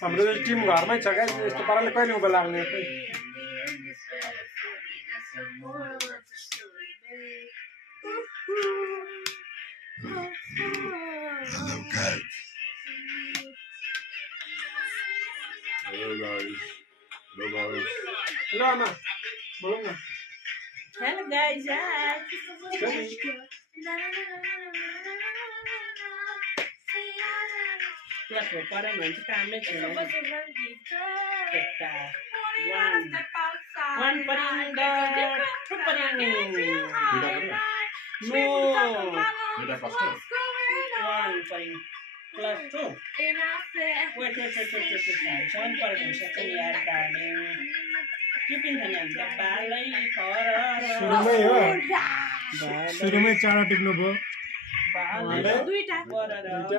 हाम्रो टिम घरमै छ गाइस यस्तो पाराले कहिले उभा लाग्ने खै Hello guys. Hello guys. ल आमा बोलौँ न Hello guys, hi. Plus we're part of the family. One putting the two putting. No. Beda pasti. One putting plus two. Wait. One putting second year darling. Keeping the name the ballet for सुरुमै हो सुरुमै चाडा टिप्नु भयो ballet.